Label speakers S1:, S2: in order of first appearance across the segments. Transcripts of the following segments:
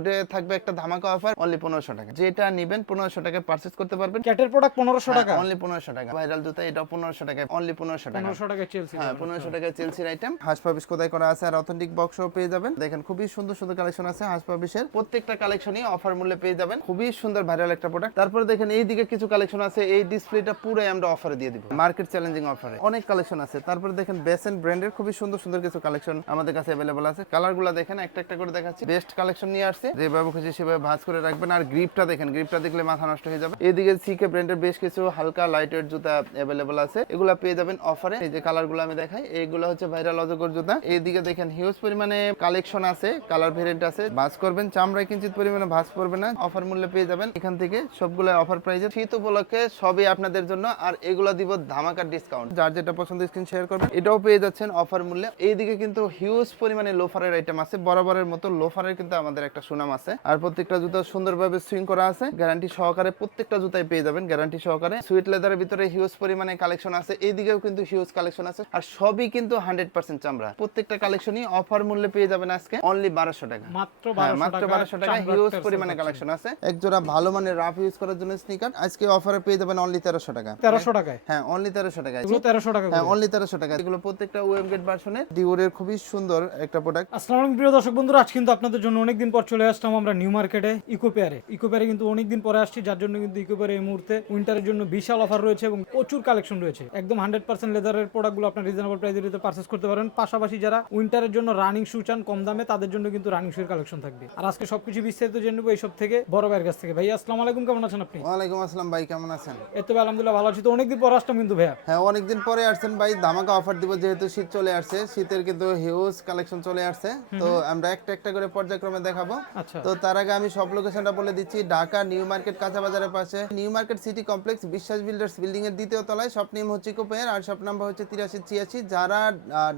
S1: উঠে থাকবে একটা ধামাকা অফার অনলি পনেরোশো টাকা। যেটা নিবেন পনেরোশো টাকা পার্চেস করতে পারবেন।
S2: ক্যাটের প্রোডাক্ট পনেরোশো টাকা?
S1: অনলি পনেরোশো টাকা। ভাইরাল জুতা এটা পনেরোশো টাকা অনলি পনেরোশো টাকা।
S2: পনেরোশো টাকা চেলসি
S1: হ্যাঁ পনেরোশো টাকা চেলসির আইটেম হাঁস পাবিস কোথায় করা আছে আর অথেন্টিক বক্সও পেয়ে যাবেন। দেখেন খুবই সুন্দর সুন্দর কালেকশন আছে হাঁস পাবিসের প্রত্যেকটা কালেকশনই অফার মূল্যে পেয়ে যাবেন। খুবই সুন্দর ভাইরাল একটা প্রোডাক্ট তারপরে দেখেন এই দিকে কিছু কালেকশন আছে। এই ডিসপ্লেটা পুরো আমরা অফারে দিয়ে দিব। মার্কেট চ্যালেঞ্জিং অফারে অনেক কালেকশন আছে। তারপরে দেখেন বেসেন ব্র্যান্ডের খুবই সুন্দর সুন্দর কিছু কালেকশন আমাদের কাছে অ্যাভেলেবল আছে। কালারগুলো দেখেন একটা একটা করে দেখাচ্ছি। বেস্ট কালেকশন নিয়ে আসছে। যেভাবে খুশি সেভাবে ভাঁজ করে রাখবেন। আর গ্রিপটা দেখেন গ্রিপটা দেখলে মাথা নষ্ট হয়ে যাবে। এদিকে সিকে ব্র্যান্ডের বেশ কিছু হালকা লাইট ওয়েট জুতা অ্যাভেলেবল আছে। এগুলা পেয়ে যাবেন অফারে এই যে কালারগুলো আমি দেখাই এইগুলো হচ্ছে ভাইরাল অজগর জুতা। এইদিকে দেখেন হিউজ পরিমাণে কালেকশন আছে কালার ভেরিয়েন্ট আছে। ভাঁজ করবেন, চামড়ায় কিঞ্চিত পরিমাণে ভাঁজ পড়বে না। অফার মূল্যে পেয়ে যাবেন। এখান থেকে সবগুলো অফার প্রাইজে শীত উপলক্ষে সবই আপনাদের জন্য। আর এগুলো দিব ধামাকার ডিসকাউন্ট যার যেটা পছন্দ স্ক্রিন শেয়ার করবেন, এটাও পেয়ে যাচ্ছেন অফার মূল্যে। এইদিকে কিন্তু হিউজ পরিমাণে লোফারের আইটেম আছে। বরাবরের মতো লোফারের কিন্তু আমাদের একটা সুনাম আছে। আর প্রত্যেকটা জুতা সুন্দরভাবে সুইং করা আছে। গ্যারান্টি সহকারে প্রত্যেকটা জুতাই পেয়ে যাবেন। গ্যারান্টি সহকারে সুইট লেদারের ভিতরে হিউজ পরিমাণে কালেকশন আছে। এইদিকেও কিন্তু হিউজ কালেকশন আছে। আর সবই কিন্তু হান্ড্রেড পার্সেন্ট চামড়া। প্রত্যেকটা কালেকশনই অফার মূল্যে পেয়ে যাবেন আজকে অনলি বারোশো টাকা।
S2: মাত্র
S1: হ্যাঁ, মাত্র
S2: টাকা
S1: বারোশো টাকা। হিউজ পরিমাণে কালেকশন আছে। এক জোড়া ভালো মানের রাফ ইউজ করার জন্য স্নিকার আজকে অফারে পেয়ে যাবেন অনলি তেরোশো টাকা।
S2: তেরোশো টাকায়?
S1: হ্যাঁ অনলি তেরোশো টাকা
S2: তেরোশো টাকা
S1: হ্যাঁ অনলি তেরোশো টাকা। এগুলো প্রত্যেকটা ওয়েম গেট ভার্সনের ডিওরের খুবই সুন্দর একটা প্রোডাক্ট
S2: আসসালামু আলাইকুম প্রিয় দর্শক বন্ধুরা আজ কিন্তু আপনাদের জন্য অনেকদিন পর চলে আসলাম আমরা নিউ মার্কেটে ইকো পেয়ারে ইকো পেয়ারে কিন্তু অনেকদিন পরে আসছি যার জন্য কিন্তু ইকো পেয়ারে এই মুহূর্তে উইন্টারের জন্য বিশাল অফার রয়েছে এবং প্রচুর কালেকশন রয়েছে। একদম হান্ড্রেড পার্সেন্ট লেদারের প্রোডাক্টগুলো আপনার রিজনেবল প্রাইসের ভিতরে পারচেস করতে পারেন। পাশাপাশি যারা উইন্টারের জন্য রানিং শু চান কম দামে তাদের জন্য কিন্তু রানিং শুয়ের কালেকশন থাকবে। আর আজকে সবকিছু বিস্তারিত জেনে নেব এইসব থেকে বড় ভাইয়ের কাছ থেকে। ভাই আসসালামু আলাইকুম কেমন আছেন আপনি?
S1: ওয়ালাইকুম আসসালাম ভাই কেমন আছেন?
S2: এত আলহামদুলিল্লাহ ভালো আছি। তো অনেকদিন পর আসলাম কিন্তু ভাইয়া।
S1: হ্যাঁ অনেকদিন পরে আসছেন ভাই। ধামাকা অফার দিব যেহেতু শীত চলে আসছে শীতের কিন্তু হিউজ কালেকশন চলে আসছে। তো আমরা একটা একটা করে পর্যায়ক্রমে দেখাবো। তো তার আগে আমি সব লোকেশনটা বলে দিচ্ছি। ঢাকা নিউ মার্কেট কাঁচা বাজারের পাশে। New Market City Complex Biswas builders building এর দ্বিতীয় তলায়। শপ নেম হচ্ছে কোপেয়ার আর শপ নাম্বার হচ্ছে তিরাশি ছিয়াশি। যারা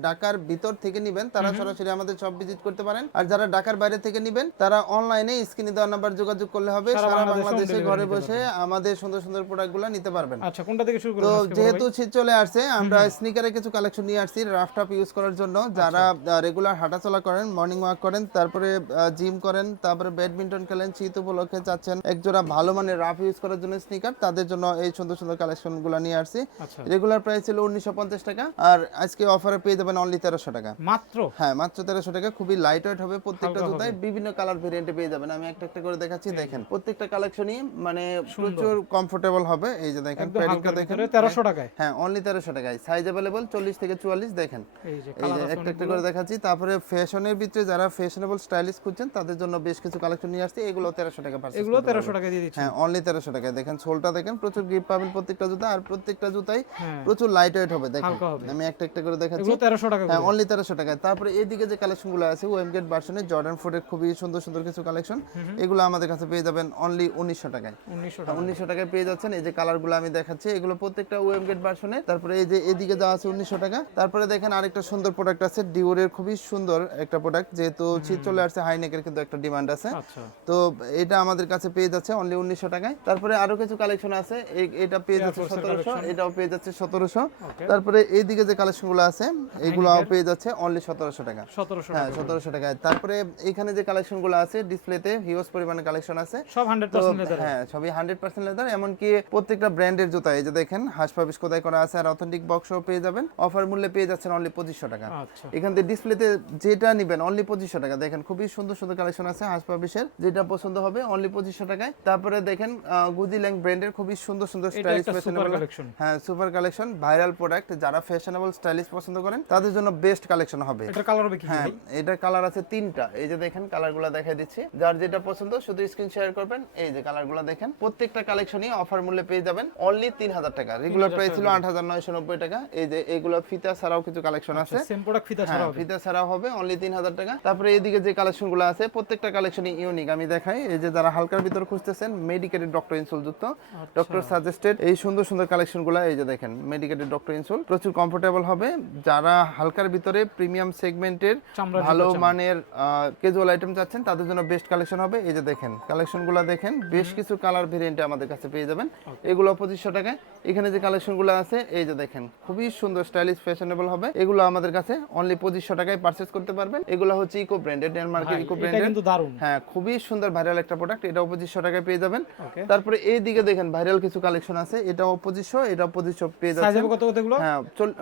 S1: ঢাকার ভিতর থেকে নিবেন তারা সরাসরি আমাদের শপ ভিজিট করতে পারেন। আর যারা ঢাকার বাইরে থেকে নিবেন তারা অনলাইনে স্ক্রিনে দেওয়া নাম্বার যোগাযোগ করলে হবে।
S2: সারা বাংলাদেশে
S1: ঘরে বসে আমাদের সুন্দর সুন্দর প্রোডাক্টগুলো নিতে পারবেন।
S2: আচ্ছা কোনটা থেকে শুরু
S1: তো
S2: করব আজকে
S1: যেহেতু শীত চলে আসছে আমরা স্নিকারে কিছু কালেকশন নিয়ে আসছি রাফ টাপ ইউজ করার জন্য। যারা রেগুলার হাঁটাচলা করেন মর্নিং ওয়াক করেন তারপরে জিম করেন তারপরে ব্যাডমিন্টন খেলেন শীত উপলক্ষে চাচ্ছেন একজোড়া ভালো মানের রাফ ইউজ করার জন্য স্নিকার তাদের জন্য এই সুন্দর সুন্দর কালেকশনগুলো নিয়ে আসছি।
S2: আচ্ছা।
S1: রেগুলার প্রাইস ছিল উনিশশো পঞ্চাশ টাকা আর আজকে অফারে পেয়ে যাবেন অনলি তেরোশো টাকা।
S2: মাত্র?
S1: হ্যাঁ মাত্র তেরোশো টাকা খুবই লাইট ওয়েট হবে প্রত্যেকটা জুতায়। বিভিন্ন কালার ভেরিয়েন্টে পেয়ে যাবেন। আমি একটা একটা করে দেখাচ্ছি দেখেন। প্রত্যেকটা কালেকশনই মানে প্রচুর কমফোর্টেবল হবে। এই যে দেখেন প্যাডিংটা দেখেন।
S2: ভিতরে তেরোশো টাকায়।
S1: হ্যাঁ অনলি তেরোশো টাকায়। সাইজ অ্যাভেলেবল চল্লিশ থেকে চুয়াল্লিশ দেখেন।
S2: এই যে
S1: এই যে একটা একটা করে দেখাচ্ছি। তারপরে ফ্যাশনের ভিতরে যারা ফ্যাশনেবল স্টাইলিশ খুঁজছেন তাদের জন্য বেশ কিছু কালেকশন নিয়ে আসছি। এগুলো তেরোশো টাকা পারচেজ
S2: এগুলো তেরোশো টাকা দিয়ে দিচ্ছি।
S1: হ্যাঁ অনলি তেরোশো টাকায়। দেখেন সোলটা দেখেন প্রচুর গ্রিপ পাবেন প্রত্যেকটা জুতা আর প্রত্যেকটা জুতাই
S2: হ্যাঁ।
S1: প্রচুর লাইট ওয়েট হবে দেখেন। আমি একটা একটা করে দেখাচ্ছি।
S2: এগুলো তেরোশো টাকা
S1: হ্যাঁ অনলি তেরোশো টাকায়। তারপরে এইদিকে যে কালেকশনগুলো আছে ওয়েম গেট ভার্সনের জর্ডান ফুডের খুবই সুন্দর সুন্দর কিছু কালেকশন এগুলো আমাদের কাছে পেয়ে যাবেন অনলি উনিশশো টাকায়।
S2: উনিশশো
S1: উনিশশো টাকায় পেয়ে যাচ্ছেন। এই যে কালারগুলো আমি দেখাচ্ছি এগুলো প্রত্যেকটা ওয়েম গেট ভার্সনে তারপরে এই যে এদিকে যা আছে উনিশশো টাকা। তারপরে দেখেন আরেকটা সুন্দর প্রোডাক্ট আছে ডিওরের খুবই সুন্দর একটা প্রোডাক্ট যেহেতু শীত চলে আসছে হাইনেকের কিন্তু একটা ডিমান্ড আছে।
S2: আচ্ছা।
S1: তো এটা আমাদের কাছে পেয়ে যাচ্ছে অনলি উনিশশো টাকায়। তারপরে আরও কিছু কালেকশন আছে। এটা পেয়ে যাচ্ছে সতেরোশো এটাও পেয়ে যাচ্ছে সতেরোশো. তারপরে এইদিকে যে কালেকশনগুলো আছে এগুলোও পেয়ে যাচ্ছে অনলি সতেরোশো টাকা। হ্যাঁ সতেরোশো টাকায়। তারপরে এখানে যে কালেকশনগুলো আছে ডিসপ্লেতে হিউজ পরিমাণে কালেকশন আছে।
S2: সব হান্ড্রেড
S1: হ্যাঁ সবই হান্ড্রেড পার্সেন্ট লেদার এমনকি প্রত্যেকটা ব্র্যান্ডের জুতা এই যে দেখেন হাঁস পাবিস কোথায় করা আছে আর অথেন্টিক বক্সও পেয়ে যাবেন। অফার মূল্যে পেয়ে যাচ্ছেন অনলি পঁচিশশো টাকা।
S2: আচ্ছা।
S1: এখান থেকে ডিসপ্লেতে যেটা নিবেন অনলি পঁচিশশো টাকা। দেখেন খুবই সুন্দর সুন্দর কালেকশন আছে হাঁস পাবিসের যেটা পছন্দ হবে অনলি পঁচিশশো টাকায়। তারপরে দেখেন গুদি ল্যাং ব্র্যান্ডের খুবই সুন্দর সুন্দর স্টাইলিশ ফ্যাশনেবল
S2: কালেকশন
S1: হ্যাঁ সুপার কালেকশন ভাইরাল প্রোডাক্ট যারা ফ্যাশনেবল স্টাইলিশ পছন্দ করেন তাদের জন্য বেস্ট কালেকশন হবে।
S2: এটার কালার হবে কি
S1: হ্যাঁ? এটার কালার আছে তিনটা। এই যে দেখেন কালারগুলো দেখাই দিচ্ছি। যার যেটা পছন্দ শুধু স্ক্রিন শেয়ার করবেন। এই যে কালারগুলো দেখেন প্রত্যেকটা কালেকশনই অফার মূল্যে পেয়ে যাবেন অনলি তিন হাজার টাকা রেগুলার প্রাইস ছিল আট হাজার নয়শো নব্বই টাকা। এই যে এইগুলো ফিতা ছাড়াও কিছু কালেকশন আছে।
S2: সেম প্রোডাক্ট ফিতা
S1: হ্যাঁ ফিতা ছাড়াও হবে অনলি তিন হাজার টাকা। তারপরে এইদিকে যে কালেকশনগুলো আছে প্রত্যেকটা কালেকশনই ইউনিক আমি দেখাই এই যে যারা হালকার ভিতর খুঁজতেছেন মেডিকেটেড ডক্টর ইনসুল যুক্ত
S2: আচ্ছা।
S1: ডক্টর সাজেস্টেড এই সুন্দর সুন্দর কালেকশনগুলো এই যে দেখেন মেডিকেটেড ডক্টর ইনসুল প্রচুর কমফোর্টেবল হবে। যারা হালকার ভিতরে প্রিমিয়াম সেগমেন্টের ভালো মানের কেজুয়াল আইটেম চাচ্ছেন তাদের জন্য বেস্ট কালেকশন হবে। এই যে দেখেন কালেকশনগুলো দেখেন বেশ কিছু কালার ভেরিয়েন্টে আমাদের কাছে পেয়ে যাবেন। এগুলো পঁচিশশো টাকায়। এখানে যে কালেকশনগুলো আছে এই যে দেখেন খুবই সুন্দর স্টাইলিশ ফ্যাশনেবল হবে। এগুলো আমাদের কাছে অনলি পঁচিশশো টাকায় পারচেস করতে পারবেন। এগুলো হচ্ছে ইকো ব্র্যান্ডেড ডেনমার্কের ইকো ব্র্যান্ডেড
S2: দারুণ
S1: হ্যাঁ খুবই সুন্দর ভাইরাল একটা প্রোডাক্ট এটাও পঁচিশশো টাকায় পেয়ে যাবেন। তারপরে এই দিকে দেখেন ভাইরাল কিছু কালেকশন আছে এটাও পঁচিশশো এটাও পঁচিশশো পেয়ে
S2: সাইজ কত কতগুলো?
S1: হ্যাঁ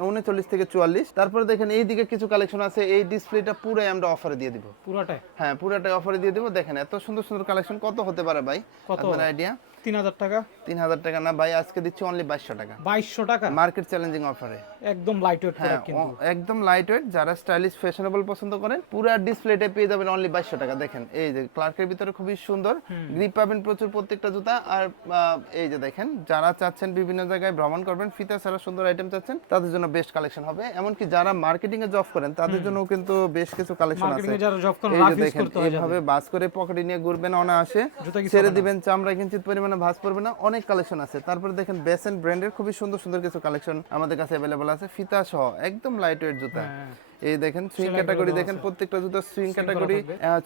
S1: উনচল্লিশ থেকে চুয়াল্লিশ। তারপরে দেখেন এই দিকে কিছু কালেকশন আছে এই ডিসপ্লেটা পুরাই আমরা অফারে দিয়ে দিব।
S2: পুরোটাই?
S1: হ্যাঁ পুরোটাই অফারে দিয়ে দিব। দেখেন এত সুন্দর সুন্দর কালেকশন কত হতে পারে ভাই?
S2: কত?
S1: আপনার আইডিয়া
S2: তিন হাজার টাকা?
S1: তিন হাজার টাকা না ভাই আজকে দিচ্ছি অনলি বাইশশো টাকা।
S2: বাইশশো টাকা?
S1: মার্কেট চ্যালেঞ্জিং অফারে
S2: একদম লাইট ওয়েট
S1: হ্যাঁ
S2: প্রোডাক্ট কিন্তু
S1: একদম লাইট ওয়েট যারা স্টাইলিশ ফ্যাশনেবল পছন্দ করেন পুরো ডিসপ্লেতে পেয়ে যাবেন অনলি বাইশশো টাকা। দেখেন এই যে ক্লার্কের ভিতরে খুবই সুন্দর। গ্রিপ পাবেন প্রচুর প্রত্যেকটা জুতা। আর এই যে দেখেন যারা চাচ্ছেন বিভিন্ন জায়গায় ভ্রমণ করবেন ফিতা ছাড়া সুন্দর আইটেম চাচ্ছেন তাদের জন্য বেস্ট কালেকশন হবে। এমনকি যারা মার্কেটিং এ জব করেন তাদের জন্য কিন্তু বেশ কিছু কালেকশন আছে। এই যে দেখেন
S2: করতে
S1: এইভাবে বাস করে পকেটে নিয়ে ঘুরবেন অনায়াসে। ছেড়ে দিবেন চামড়া কিঞ্চিত পরিমাণে ভাঁজ পড়বে না, অনেক কালেকশন আছে। তারপরে দেখেন বেসেন ব্র্যান্ডের খুবই সুন্দর সুন্দর কিছু কালেকশন আমাদের কাছে অ্যাভেলেবল আছে। ফিতা সহ, একদম লাইট ওয়েট জুতা।
S2: হ্যাঁ।
S1: এই দেখেন সুইং ক্যাটাগরি দেখেন প্রত্যেকটা জুতা সুইং ক্যাটাগরি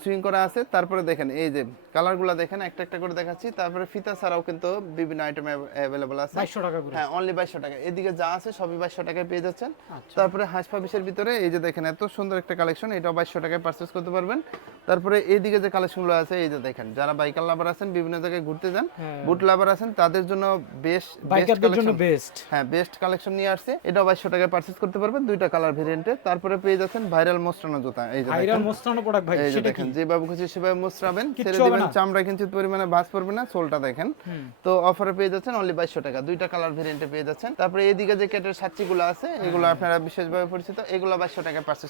S1: সুইং করা আছে। তারপরে দেখেন এই যে কালারগুলো দেখেন একটা একটা করে দেখাচ্ছি। তারপরে ফিতা ছাড়াও কিন্তু বিভিন্ন আইটেম অ্যাভেলেবল আছে।
S2: বাইশশো টাকা করে।
S1: হ্যাঁ অনলি বাইশশো টাকা। এদিকে যা আছে সবই বাইশশো টাকায় পেয়ে যাচ্ছেন।
S2: আচ্ছা।
S1: তারপরে হাঁস পাবিসের ভিতরে এই যে দেখেন এত সুন্দর একটা কালেকশন এটাও বাইশশো টাকায় পারচেস করতে পারবেন। তারপরে এইদিকে যে কালেকশনগুলো আছে এই যে দেখেন যারা বাইকার লাভার আছেন বিভিন্ন জায়গায় ঘুরতে যান
S2: হ্যাঁ।
S1: বুট লাভার আছেন তাদের জন্য বেশ
S2: বাইকারদের জন্য বেস্ট
S1: হ্যাঁ বেস্ট কালেকশন নিয়ে আসছে। এটাও বাইশশো টাকায় পারচেস করতে পারবেন দুইটা কালার ভেরিয়েন্টে তারপরে পেয়ে যাচ্ছেন ভাইরাল মোস্টানো জুতা। এই যে
S2: ভাইরাল প্রোডাক্ট ভাই সেটা
S1: দেখেন যেভাবে খুশি সেভাবে ছেড়ে দিবেন চামড়া কিঞ্চিত পরিমাণে ভাঁজ পড়বে না সোলটা দেখেন। তো অফারে পেয়ে যাচ্ছেন অনলি টাকা দুইটা কালার ভেরিয়েন্টে পেয়ে যাচ্ছেন। তারপরে এইদিকে যে কেটের সাচ্চিগুলো আছে এগুলো আপনারা বিশেষভাবে পরিচিত এগুলো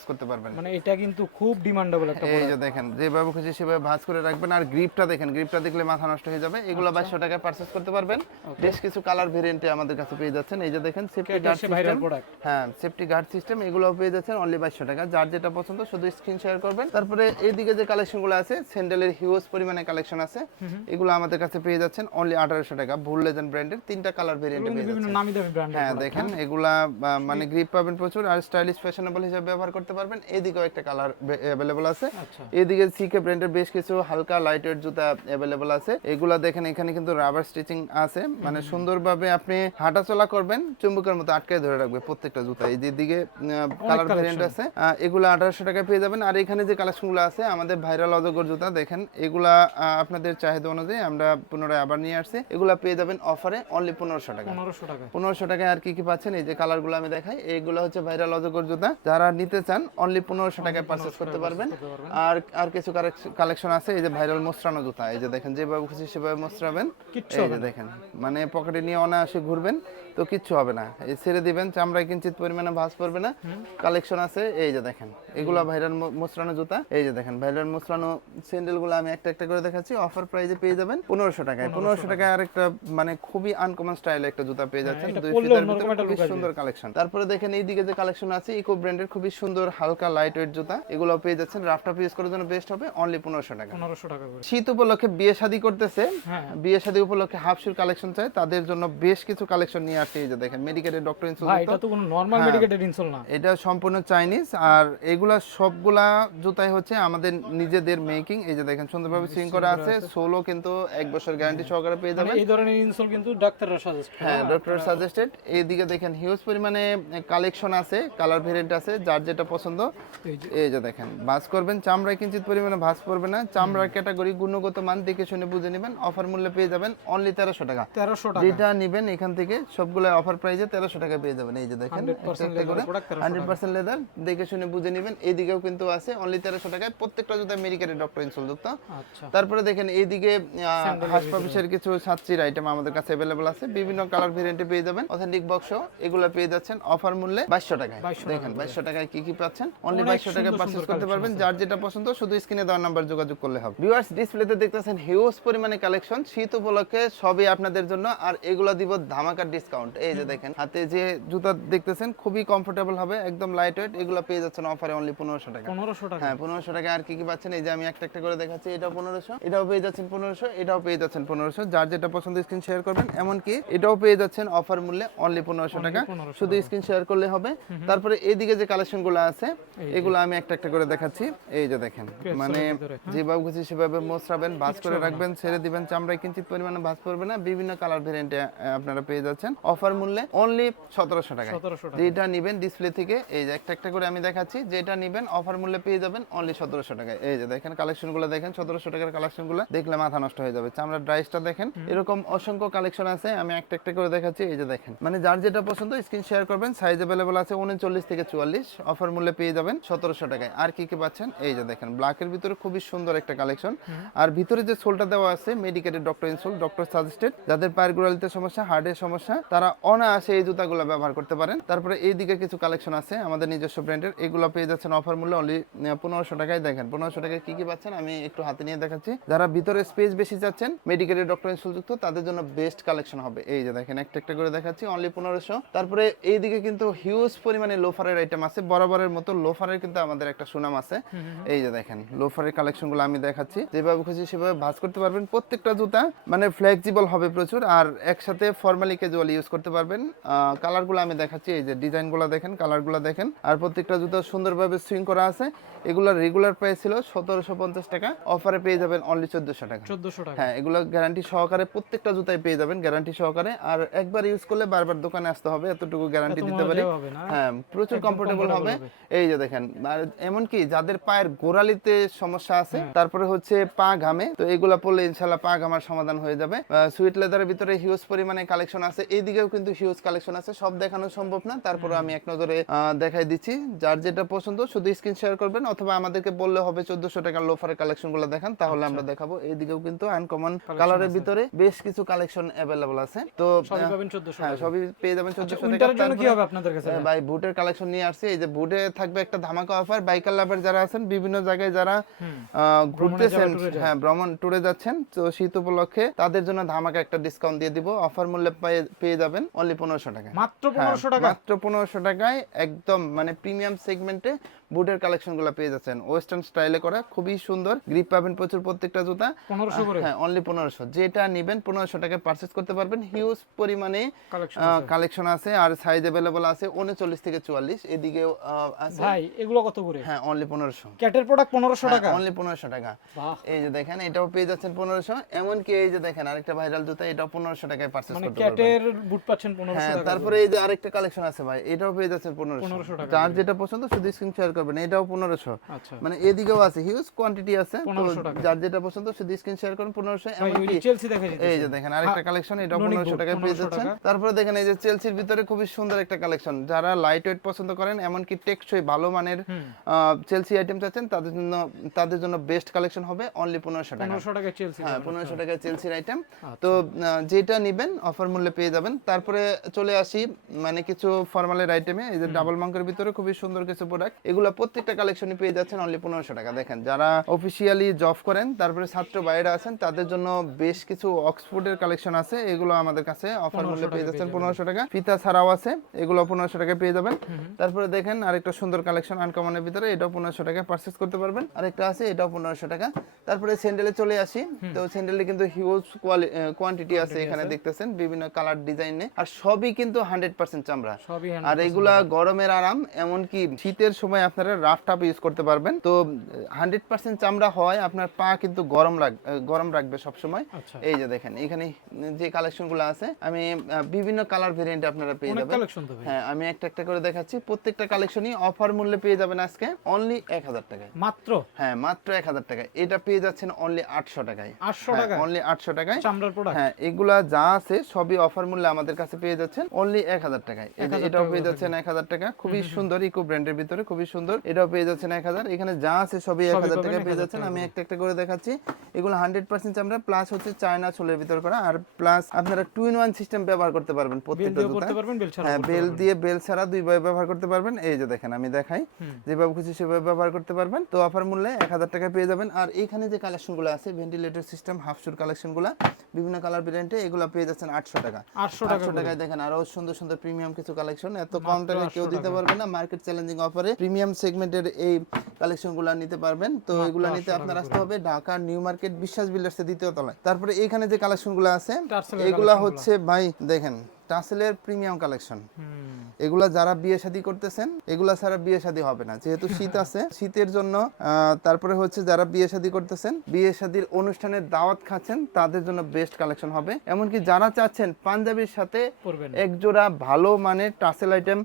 S1: করতে পারবেন।
S2: মানে এটা কিন্তু খুব ডিমান্ডেবল একটা
S1: এই যে দেখেন যেভাবে খুশি সেভাবে ভাঁজ করে রাখবেন আর গ্রিপটা দেখেন গ্রিপটা দেখলে মাথা নষ্ট হয়ে যাবে এগুলো
S2: আচ্ছা।
S1: বাইশশো পারচেস করতে পারবেন। বেশ কিছু কালার ভেরিয়েন্টে আমাদের কাছে পেয়ে যাচ্ছেন। এই যে দেখেন সেফটি গার্ড সিস্টেম হ্যাঁ সেফটি গার্ড সিস্টেম এগুলো পেয়ে যাচ্ছেন অনলি বাইশশো টাকা। যার যেটা পছন্দ শুধু স্ক্রিন শেয়ার করবেন। তারপরে এইদিকে যে কালেকশনগুলো আছে স্যান্ডেলের হিউজ পরিমাণে কালেকশন আছে। এগুলো আমাদের কাছে পেয়ে যাচ্ছেন অনলি আঠারোশো টাকা। ভুল লেজেন্ড ব্র্যান্ডের তিনটা কালার ভেরিয়েন্টে হ্যাঁ দেখেন এগুলা মানে গ্রিপ পাবেন প্রচুর আর স্টাইলিশ ফ্যাশনেবল হিসেবে ব্যবহার করতে পারবেন। এদিকেও একটা কালার অ্যাভেলেবল আছে।
S2: আচ্ছা।
S1: এদিকে সিকে ব্র্যান্ডের বেশ কিছু হালকা লাইট ওয়েট জুতা অ্যাভেলেবল আছে। এগুলা দেখেন এখানে কিন্তু রাবার স্টিচিং আছে। মানে সুন্দরভাবে আপনি হাঁটাচলা করবেন চুম্বকের মতো আটকে ধরে রাখবে প্রত্যেকটা জুতা এই দিকে কালার ভেরিয়েন্ট আছে। আহ, এগুলা আঠারোশো টাকায় পেয়ে যাবেন। আর এখানে যে কালেকশনগুলো আছে আমাদের ভাইরাল অজগর জুতা দেখেন এগুলা আপনাদের চাহিদা অনুযায়ী আমরা পুনরায় আবার নিয়ে আসছি। এগুলা পেয়ে যাবেন অফারে অনলি পনেরোশো টাকা।
S2: পনেরোশো টাকা
S1: পনেরোশো টাকায় আর কি কি পাচ্ছেন? এই যে কালারগুলো আমি দেখাই। এইগুলো হচ্ছে ভাইরাল অজগর জুতা। যারা নিতে চান অনলি পনেরোশো টাকায় পারচেস
S2: করতে পারবেন।
S1: আর আর কিছু কালেকশন আছে এই যে ভাইরাল মোস্রানো জুতা। এই যে দেখেন যেভাবে খুশি সেভাবে মোস্রাবেন এই যে দেখেন মানে পকেটে নিয়ে অনায়াসে ঘুরবেন তো কিচ্ছু হবে না। এই ছেড়ে দিবেন চামড়ায় কিঞ্চিত পরিমাণে ভাঁজ পড়বে না। কালেকশন আছে এই যে দেখেন এগুলো ভাইরাল মোস্রানো জুতা। এই যে দেখেন ভাইরাল মোস্রানো স্যান্ডেলগুলো আমি একটা একটা করে দেখাচ্ছি। অফার প্রাইজে পেয়ে যাবেন পনেরোশো টাকায়। পনেরোশো টাকায় আর একটা মানে খুবই আনকমন স্টাইল একটা জুতা পেয়ে যাচ্ছেন। দুই ফিতার ভিতরে খুবই সুন্দর কালেকশন তারপরে দেখেন এইদিকে যে কালেকশন আছে ইকো ব্র্যান্ডের খুবই সুন্দর হালকা লাইট ওয়েট জুতা। এগুলো পেয়ে যাচ্ছেন। রাফটা ইউজ করার জন্য বেস্ট হবে অনলি পনেরোশো টাকা।
S2: পনেরোশো টাকা
S1: শীত উপলক্ষে বিয়ে শাদী করতেছে।
S2: হ্যাঁ
S1: বিয়ে শাদী উপলক্ষে হাফ শুর কালেকশন চাই তাদের জন্য বেশ কিছু কালেকশন নিয়ে আসছে। এই যে দেখেন মেডিকেলের ডক্টর ইনসুল
S2: এটা তো কোনো নর্মাল
S1: হ্যাঁ।
S2: মেডিকেটেড ইনসোল না।
S1: এটা সম্পূর্ণ চাইনিজ আর এগুলা সবগুলা জুতাই হচ্ছে আমাদের নিজেদের মেকিং এই যে দেখেন সুন্দরভাবে সুইং করা আছে। সোলো কিন্তু এক বছর গ্যারান্টি সহকারে পেয়ে
S2: মানে
S1: যাবেন।
S2: এই ধরনের ইনসোল কিন্তু ডাক্তাররা সাজেস্ট
S1: হ্যাঁ ডক্টর সাজেস্টেড এইদিকে দেখেন হিউজ পরিমাণে কালেকশন আছে কালার ভেরিয়েন্ট আছে যার যেটা পছন্দ।
S2: এই যে।
S1: দেখেন ভাঁজ করবেন। চামড়ায় কিঞ্চিত পরিমাণে ভাঁজ পড়বে না। চামড়ার ক্যাটাগরি গুণগত মান দেখে শুনে বুঝে নেবেন। অফার মূল্যে পেয়ে যাবেন অনলি তেরোশো টাকা।
S2: তেরোশো টাকা।
S1: যেটা নিবেন এখান থেকে সবগুলো অফার প্রাইসে তেরোশো টাকা পেয়ে যাবেন। এই যে দেখেন
S2: 100% leather product 1300
S1: hundred percent leather দেখে শুনে বুঝে নেবেন। এইদিকেও কিন্তু আছে। অনলি তেরোশো টাকায় প্রত্যেকটা জুতা মেডিকেলের ডক্টর ইনসুল যুক্ত তারপরে দেখেন এইদিকে হাসপাবিসের কিছু সাতচির আইটেম আমাদের কাছে অ্যাভেলেবল আছে। বিভিন্ন কালার ভেরিয়েন্টে পেয়ে যাবেন। অথেন্টিক বক্স এগুলো পেয়ে যাচ্ছেন অফার মূল্যে বাইশশো টাকায়। দেখেন বাইশশো টাকায় কি কি পাচ্ছেন? অনলি বাইশশো টাকায় পারচেস করতে পারবেন। যার যেটা পছন্দ শুধু স্ক্রিনে দেওয়ার নাম্বার যোগাযোগ করলে হবে। ভিউয়ার্স ডিসপ্লেতে দেখতেছেন হিউজ পরিমাণে কালেকশন শীত উপলক্ষে সবই আপনাদের জন্য। আর এগুলো দিব ধামাকার ডিসকাউন্ট এই যে দেখেন হাতে যে জুতা দেখতেছেন খুবই কমফোর্টেবল হবে একদম লাইট ওয়েট এগুলো পেয়ে যাচ্ছেন অফারে অনলি পনেরোশো টাকা।
S2: পনেরোশো টাকা।
S1: হ্যাঁ পনেরোশো টাকা আর কি কি পাচ্ছেন? এই যে আমি একটা একটা করে দেখাচ্ছি এটাও পনেরোশো এটাও পেয়ে যাচ্ছেন পনেরোশো এটাও পেয়ে যাচ্ছেন পনেরোশো। যার যেটা পছন্দ স্ক্রিন শেয়ার করবেন এমনকি এটাও পেয়ে যাচ্ছেন অফার মূল্যে অনলি পনেরোশো টাকা। শুধু স্ক্রিন শেয়ার করলে হবে। তারপরে এইদিকে যে কালেকশনগুলো আছে এগুলো আমি একটা একটা করে দেখাচ্ছি। এই যে দেখেন মানে
S2: হ্যাঁ।
S1: যেভাবে খুশি সেভাবে মোচড়াবেন ভাজ করে রাখবেন ছেড়ে দিবেন চামড়ায় কিঞ্চিত পরিমাণে ভাজ পড়বে না। বিভিন্ন কালার ভেরিয়েন্টে আপনারা পেয়ে যাচ্ছেন। অফার মূল্যে অনলি সতেরোশো টাকা
S2: সতেরোশো টাকা।
S1: যেটা নিবেন ডিসপ্লে থেকে এই যে একটা একটা করে আমি দেখাচ্ছি যেটা নিবেন অফার মূল্যে পেয়ে যাবেন অনলি সতেরোশো টাকায়। এই যে দেখেন কালেকশনগুলো দেখেন সতেরোশো টাকার কালেকশনগুলো দেখলে মাথা নষ্ট হয়ে যাবে। চামড়ার ড্রাইসটা দেখেন এরকম অসংখ্য কালেকশন আছে আমি একটা একটা করে দেখাচ্ছি এই যে দেখেন। মানে যার যেটা পছন্দ স্ক্রিন শেয়ার করবেন সাইজ অ্যাভেলেবল আছে উনচল্লিশ থেকে চুয়াল্লিশ অফার মূল্যে পেয়ে যাবেন সতেরোশো টাকায়। আর কি কি পাচ্ছেন? এই যে দেখেন ব্ল্যাকের ভিতরে খুবই সুন্দর একটা কালেকশন আর ভিতরে যে সোলটা দেওয়া আছে medicated doctor insole doctor suggested যাদের পায়ের গোড়ালিতে সমস্যা হার্টের সমস্যা তারা অনায়াসে এই জুতাগুলো ব্যবহার করতে পারেন। তারপরে এই দিকে কিছু কালেকশন আছে আমাদের নিজস্ব ব্র্যান্ডের এগুলো পেয়ে যাচ্ছেন অফার মূল্য অনলি পনেরোশো টাকায় দেখেন। পনেরোশো টাকায় কি কি পাচ্ছেন? আমি একটু হাতে নিয়ে দেখাচ্ছি। যারা ভিতরে স্পেস বেশি চাচ্ছেন মেডিকেটেড ডক্টর ইনসোল যুক্ত তাদের জন্য বেস্ট কালেকশন হবে। এই যে দেখেন একটা একটা করে দেখাচ্ছি অনলি পনেরোশো। তারপরে এই দিকে কিন্তু হিউজ পরিমাণে লোফারের আইটেম আছে। বরাবরের মতো লোফারের কিন্তু আমাদের একটা সুনাম আছে। এই যে দেখেন লোফারের কালেকশনগুলো আমি দেখাচ্ছি। যেভাবে খুশি সেভাবে ভাজ করতে পারবেন। প্রত্যেকটা জুতা মানে ফ্লেক্সিবল হবে প্রচুর। আর একসাথে ফর্মালি ক্যাজুয়াল ইউজ করতে পারবেন। কালারগুলো আমি দেখাচ্ছি। এই যে ডিজাইনগুলো দেখেন কালারগুলো দেখেন। আর প্রত্যেকটা জুতা সুন্দরভাবে সুইং করা আছে। এগুলোর রেগুলার প্রাইস ছিল সতেরোশো পঞ্চাশ টাকা। অফারে পেয়ে যাবেন অনলি চোদ্দশো টাকা।
S2: চোদ্দশো টাকা।
S1: হ্যাঁ এগুলো গ্যারান্টি সহকারে প্রত্যেকটা জুতায় পেয়ে যাবেন গ্যারান্টি সহকারে। আর একবার ইউজ করলে বারবার দোকানে আসতে হবে এতটুকু গ্যারান্টি দিতে পারি। হ্যাঁ প্রচুর কমফোর্টেবল হবে। এই যে দেখেন আর এমনকি যাদের পায়ের গোড়ালিতে সমস্যা আছে
S2: হ্যাঁ।
S1: তারপরে হচ্ছে পা ঘামে তো এগুলা পড়লে ইনশাল্লাহ পা ঘামার সমাধান হয়ে যাবে। সুইট লেদারের ভিতরে হিউজ পরিমাণে কালেকশন আছে। এইদিকেও কিন্তু হিউজ কালেকশন আছে। সব দেখানো সম্ভব না। তারপরে আমি এক নজরে দেখাই দিচ্ছি। যার যেটা পছন্দ শুধু স্ক্রিন শেয়ার করবেন অথবা আমাদেরকে বললে হবে চোদ্দশো টাকার লোফারের কালেকশনগুলো দেখান তাহলে আমরা দেখাবো। এইদিকেও কিন্তু আনকমন কালারের ভিতরে বেশ কিছু কালেকশন অ্যাভেলেবল আছে। তো
S2: সবই পাবেন চোদ্দশো
S1: হ্যাঁ সবই পেয়ে যাবেন চোদ্দশো টাকা
S2: উইন্টারের জন্য কি হবে আপনাদের কাছে?
S1: হ্যাঁ, ভাই বুটের কালেকশন নিয়ে আসছি। এই যে বুটে থাকবে একটা ধামাকা অফার বাইকার লাভার যারা আছেন বিভিন্ন জায়গায় যারা ঘুরতেছেন। হ্যাঁ ভ্রমণ ট্যুরে যাচ্ছেন তো শীত উপলক্ষে তাদের জন্য ধামাকা একটা ডিসকাউন্ট দিয়ে দিব। অফার মূল্যে পেয়ে- যাবেন অনলি পনেরোশো টাকা
S2: মাত্র
S1: হ্যাঁ,
S2: পনেরোশো টাকা
S1: মাত্র পনেরোশো টাকায় একদম মানে প্রিমিয়াম সেগমেন্টে বুটের কালেকশনগুলো পেয়ে যাচ্ছেন। ওয়েস্টার্ন স্টাইলে করা খুবই সুন্দর। গ্রিপ পাবেন প্রচুর প্রত্যেকটা জুতা। হ্যাঁ অনলি পনেরোশো। যেটা নিবেন পনেরোশো টাকায় পারচেস করতে পারবেন। হিউজ পরিমাণে
S2: কালেকশন
S1: আছে। আর সাইজ অ্যাভেলেবল আছে উনচল্লিশ থেকে চুয়াল্লিশ। আছে।
S2: ভাই এগুলো কত করে?
S1: হ্যাঁ অনলি পনেরোশো।
S2: ক্যাটের প্রোডাক্ট পনেরোশো টাকা?
S1: অনলি পনেরোশো টাকা। এই যে দেখেন এটাও পেয়ে যাচ্ছেন পনেরোশো। এমনকি এই যে দেখেন আরেকটা ভাইরাল জুতা এটাও পনেরোশো টাকায় পারচেস
S2: মানে
S1: করতে পারবেন।
S2: ক্যাটের বুট পাচ্ছেন পনেরোশো
S1: হ্যাঁ
S2: টাকা
S1: তারপরে এই যে আরেকটা কালেকশন আছে ভাই এটাও পেয়ে যাচ্ছেন পনেরোশো।
S2: 1500 টাকা
S1: যার যেটা পছন্দ শুধু স্ক্রিন শেয়ার করবেন। এটাও পনেরোশো।
S2: আচ্ছা।
S1: মানে এদিকেও আছে হিউজ কোয়ান্টিটি আছে। তো
S2: 1500 টাকা।
S1: যার যেটা পছন্দ শুধু স্ক্রিন শেয়ার করুন পনেরোশো। এই যে দেখেন আরেকটা কালেকশন এটাও পনেরোশো টাকায় পেয়ে যাচ্ছেন। তারপরে দেখেন এই যে চেলসির ভিতরে খুবই সুন্দর একটা কালেকশন যারা লাইট ওয়েট পছন্দ করেন এমনকি টেকসই ভালো মানের চেলসি আইটেম চাচ্ছেন তাদের জন্য তাদের জন্য বেস্ট কালেকশন হবে অনলি পনেরোশো টাকা।
S2: পনেরোশো টাকা চেলসি
S1: হ্যাঁ পনেরোশো টাকায় চেলসির আইটেম। তো যেটা নিবেন অফার মূল্যে পেয়ে যাবেন। তারপরে চলে আসি মানে কিছু ফর্মালের আইটেমে এই যে ডাবল মাঙ্কের ভিতরে খুবই সুন্দর কিছু প্রোডাক্ট এগুলো প্রত্যেকটা কালেকশনই পেয়ে যাচ্ছেন অনলি পনেরোশো টাকা। দেখেন যারা অফিসিয়ালি জব করেন তারপরে ছাত্র বাইরে আছেন তাদের জন্য বেশ কিছু অক্সফোর্ডের কালেকশন আছে। এগুলো আমাদের কাছে অফার মূল্যে পেয়ে যাচ্ছেন পনেরোশো টাকা। ফিতা ছাড়াও আছে এগুলো পনেরোশো টাকা পেয়ে যাবেন। তারপরে দেখেন আরেকটা সুন্দর কালেকশন আনকমনের ভিতরে এটাও পনেরোশো টাকা পারচেস করতে পারবেন। আরেকটা আছে এটাও পনেরোশো টাকা। তারপরে স্যান্ডেলে চলে আসি। তো স্যান্ডেলে কিন্তু হিউজ কোয়ান্টিটি আছে এখানে দেখতেছেন বিভিন্ন কালার ডিজাইনে আর সবই কিন্তু হান্ড্রেড পার্সেন্ট চামড়া। আর এগুলা গরমের আরাম এমনকি শীতের সময় আপনারা রাফ টাপ ইউজ করতে পারবেন। তো হান্ড্রেড পার্সেন্ট চামড়া হয় আপনার পা কিন্তু গরম রাখ গরম রাখবে সব সময়
S2: আচ্ছা।
S1: এই যে দেখেন এখানে যে কালেকশনগুলো আছে আমি বিভিন্ন কালার ভেরিয়েন্ট আপনারা পেয়ে যাবেন। হ্যাঁ আমি একটা একটা করে দেখাচ্ছি। প্রত্যেকটা কালেকশনই অফার মূল্যে পেয়ে যাবেন আজকে অনলি এক হাজার টাকায়।
S2: মাত্র?
S1: হ্যাঁ মাত্র এক হাজার টাকায়। এটা পেয়ে যাচ্ছেন অনলি আটশো টাকায়।
S2: আটশো টাকা
S1: অনলি আটশো টাকায়।
S2: চামড়ার প্রোডাক্ট
S1: হ্যাঁ এগুলা যা আছে সবই অফার মূল্যে আমাদের কাছে পেয়ে যাচ্ছেন অনলি এক হাজার টাকায়। এই যে
S2: 1000
S1: এটাও পেয়ে যাচ্ছেন এক হাজার টাকা। খুবই সুন্দর ইকো ব্র্যান্ডের ভিতরে খুবই সুন্দর। এটাও পেয়ে যাচ্ছেন এক হাজার। এখানে যা আছে সবই এক হাজার টাকায় পেয়ে যাচ্ছেন। আমি একটা একটা করে দেখাচ্ছি। এগুলো হান্ড্রেড পার্সেন্ট আমরা প্লাস হচ্ছে চায়না ছোলের ভিতর করা। আর প্লাস আপনারা টু ইন ওয়ান সিস্টেম ব্যবহার করতে পারবেন প্রত্যেকটা জুতা। হ্যাঁ বেল দিয়ে বেল ছাড়া দুইভাবে ব্যবহার করতে পারবেন। এই যে দেখেন আমি দেখাই। যেভাবে খুশি সেভাবে ব্যবহার করতে পারবেন। তো অফার মূল্যে এক হাজার টাকা পেয়ে যাবেন। আর এইখানে যে কালেকশনগুলো আছে ভেন্টিলেটর সিস্টেম হাফ শুর কালেকশনগুলো বিভিন্ন কালার ভেরিয়েন্টে এগুলো পেয়ে যাচ্ছেন আটশো টাকা।
S2: আটশো
S1: টাকায় দেখেন আরও সুন্দর সুন্দর প্রিমিয়াম কিছু কালেকশন এত কম টাকায় কেউ দিতে
S2: টাকা।
S1: পারবে না। মার্কেট চ্যালেঞ্জিং অফারে প্রিমিয়াম সেগমেন্টের এই কালেকশনগুলো নিতে পারবেন। তো এগুলো নিতে আপনার আসতে হবে ঢাকা নিউ মার্কেট বিশ্বাস বিল্ডার্সের দ্বিতীয় তলায়। তারপরে এখানে যে কালেকশনগুলো আছে এগুলা হচ্ছে ভাই দেখেন টাসেলের প্রিমিয়াম কালেকশন। এগুলা যারা বিয়ে শাদী করতেছেন এগুলা ছাড়া বিয়ে শাদী হবে না। যেহেতু শীত আছে শীতের জন্য তারপরে হচ্ছে যারা বিয়ে শাদি করতেছেন বিয়ে শাদীর অনুষ্ঠানের দাওয়াত খাচ্ছেন তাদের জন্য বেস্ট কালেকশন হবে। এমনকি যারা চাচ্ছেন পাঞ্জাবির সাথে
S2: করবেন
S1: এক জোড়া ভালো মানের টাসেল আইটেম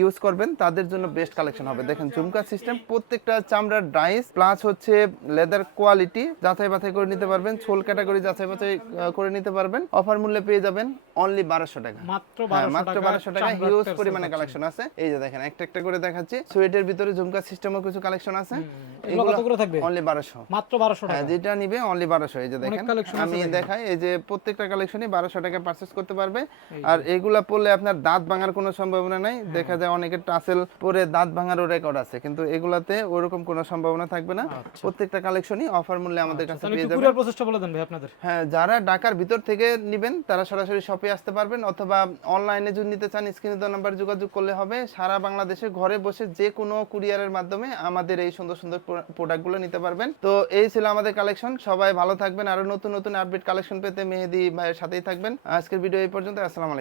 S1: ইউজ করবেন তাদের জন্য বেস্ট কালেকশন হবে। দেখেন ঝুমকা সিস্টেম প্রত্যেকটা চামড়ার ডাইস প্লাস হচ্ছে লেদার কোয়ালিটি যাচাই বাছাই করে নিতে পারবেন ছোল ক্যাটাগরি যাচাই বাছাই করে নিতে পারবেন। অফার মূল্যে পেয়ে যাবেন অনলি বারোশো টাকা।
S2: মাত্র
S1: মাত্র বারোশো টাকা হিউজ পরিমাণে কালেকশন আছে। এই যে দেখেন একটা একটা করে দেখাচ্ছি। সুয়েটের ভিতরে ঝুমকা সিস্টেমও কিছু কালেকশন আছে।
S2: এগুলো থাকবে?
S1: অনলি বারোশো।
S2: মাত্র বারোশো টাকা।
S1: যেটা নিবে অনলি বারোশো। এই যে দেখেন আমি দেখাই এই যে প্রত্যেকটা কালেকশনই বারোশো টাকা পারচেস করতে পারবে। আর এগুলা পড়লে আপনার দাঁত ভাঙার কোনো সম্ভাবনা নাই।
S2: হ্যাঁ।
S1: দেখা যায় অনেকের টাসেল পরে দাঁত ভাঙারও রেকর্ড আছে। কিন্তু এগুলাতে ওরকম কোনো সম্ভাবনা থাকবে না। প্রত্যেকটা কালেকশনই অফার মূল্যে আমাদের কাছে
S2: আচ্ছা।
S1: পেয়ে যাবেন।
S2: আপনাদের।
S1: হ্যাঁ যারা ঢাকার ভিতর থেকে নেবেন তারা সরাসরি শপে আসতে পারবেন। অথবা অনলাইনে যদি নিতে চান স্ক্রিনে দেওয়া নাম্বার যোগাযোগ করলে হবে। সারা বাংলাদেশে ঘরে বসে যে কোনো কুরিয়ারের মাধ্যমে আমাদের এই সুন্দর সুন্দর প্রোডাক্টগুলো নিতে পারবেন। তো এই ছিল আমাদের কালেকশন সবাই ভালো থাকবেন। আরও নতুন নতুন আপডেট কালেকশন পেতে মেহেদি ভাইয়ের সাথেই থাকবেন। আজকের ভিডিও এই পর্যন্ত। আসসালামু আলাইকুম।